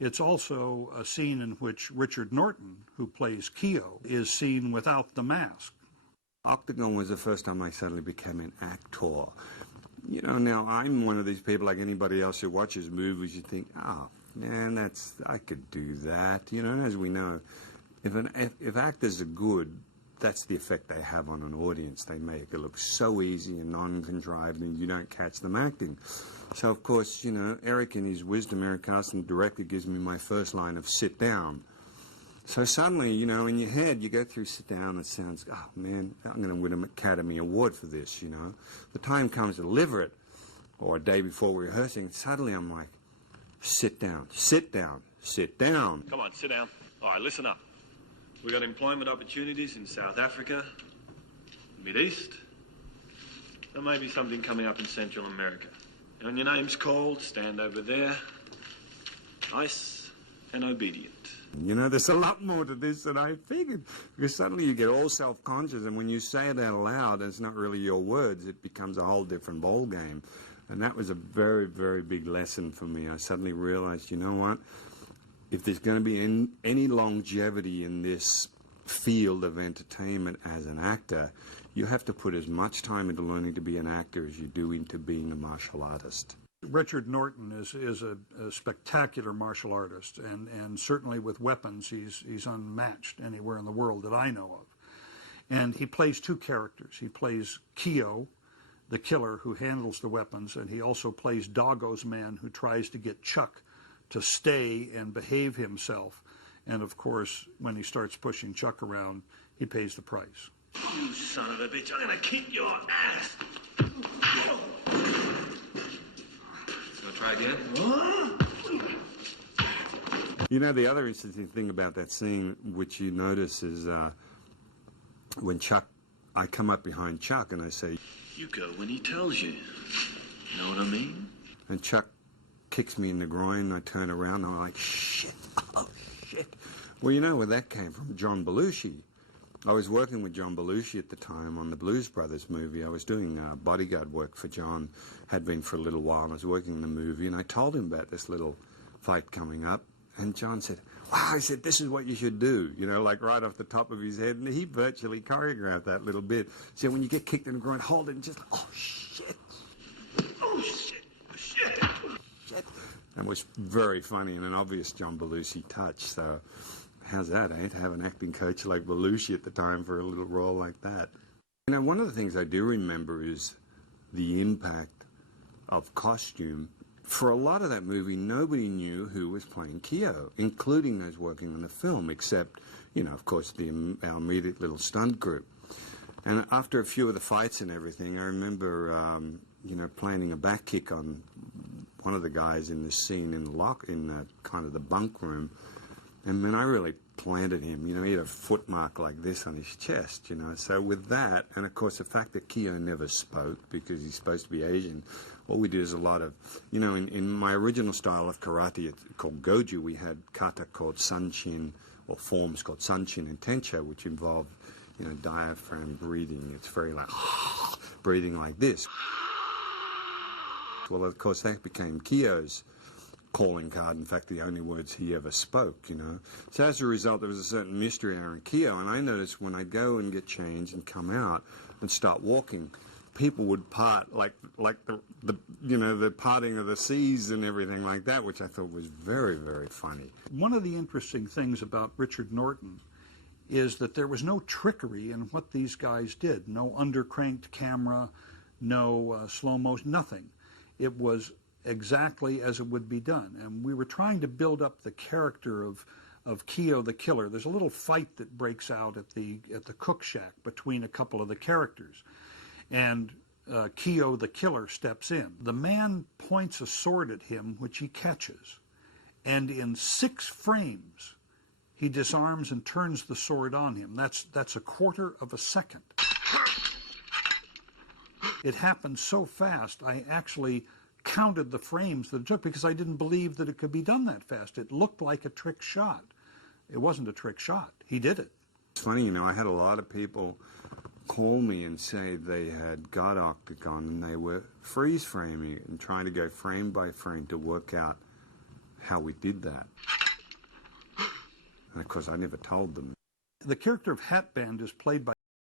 It's also a scene in which Richard Norton, who plays Keo, is seen without the mask. Octagon was the first time I suddenly became an actor. You know, now I'm one of these people like anybody else who watches movies, you think, oh, man, I could do that. You know, and as we know, if actors are good, that's the effect they have on an audience. They make it look so easy and non-contrived and you don't catch them acting. So, of course, you know, Eric in his wisdom, Eric Karson, director, gives me my first line of sit down. So suddenly, you know, in your head, you go through sit down, it sounds, oh, man, I'm going to win an Academy Award for this, you know. The time comes to deliver it, or a day before we're rehearsing, suddenly I'm like, sit down, sit down, sit down. Come on, sit down. All right, listen up. We've got employment opportunities in South Africa, the Mid East, and maybe something coming up in Central America. And when your name's called, stand over there, nice and obedient. You know, there's a lot more to this than I figured, because suddenly you get all self-conscious, and when you say it out loud, and it's not really your words, it becomes a whole different ball game. And that was a very, very big lesson for me. I suddenly realized, you know what, if there's going to be any longevity in this field of entertainment as an actor, you have to put as much time into learning to be an actor as you do into being a martial artist. Richard Norton is a spectacular martial artist, and certainly with weapons, he's unmatched anywhere in the world that I know of. And he plays two characters. He plays Keo, the killer who handles the weapons, and he also plays Doggo's man who tries to get Chuck to stay and behave himself. And of course, when he starts pushing Chuck around, he pays the price. You son of a bitch, I'm gonna kick your ass! Try again. You know, the other interesting thing about that scene, which you notice, is when I come up behind Chuck and I say, you go when he tells you. You know what I mean? And Chuck kicks me in the groin, and I turn around and I'm like, shit, oh shit. Well, you know where that came from? John Belushi. I was working with John Belushi at the time on the Blues Brothers movie. I was doing bodyguard work for John, had been for a little while, and I was working in the movie, and I told him about this little fight coming up, and John said, wow, I said, this is what you should do, you know, like right off the top of his head, and he virtually choreographed that little bit. So when you get kicked in the groin, hold it, and just, oh, shit. Oh, shit, shit. Shit. And it was very funny and an obvious John Belushi touch, so... How's that, eh? To have an acting coach like Belushi at the time for a little role like that. You know, one of the things I do remember is the impact of costume. For a lot of that movie, nobody knew who was playing Keo, including those working on the film, except, you know, of course, our immediate little stunt group. And after a few of the fights and everything, I remember, you know, planning a back kick on one of the guys in this scene in the kind of the bunk room. And then I really planted him, you know, he had a foot mark like this on his chest, you know. So with that, and of course the fact that Keo never spoke because he's supposed to be Asian, what we did is a lot of, you know, in my original style of karate, it's called Goju, we had kata called Sanchin, or forms called Sanchin and Tencho, which involve, you know, diaphragm breathing. It's very like, breathing like this. Well, of course, that became Keo's calling card, in fact, the only words he ever spoke, you know. So as a result, there was a certain mystery around Keo, and I noticed when I'd go and get changed and come out and start walking, people would part like the you know, the parting of the seas and everything like that, which I thought was very, very funny. One of the interesting things about Richard Norton is that there was no trickery in what these guys did. No undercranked camera, no slow motion, nothing. It was exactly as it would be done. And we were trying to build up the character of Keo the killer. There's a little fight that breaks out at the cook shack between a couple of the characters. And Keo the killer steps in. The man points a sword at him, which he catches. And in 6 frames, he disarms and turns the sword on him. That's a quarter of a second. It happened so fast, I actually counted the frames that it took because I didn't believe that it could be done that fast. It looked like a trick shot. It wasn't a trick shot. He did it. It's funny, you know, I had a lot of people call me and say they had got Octagon and they were freeze framing it and trying to go frame by frame to work out how we did that. And of course, I never told them. The character of Hatband is played by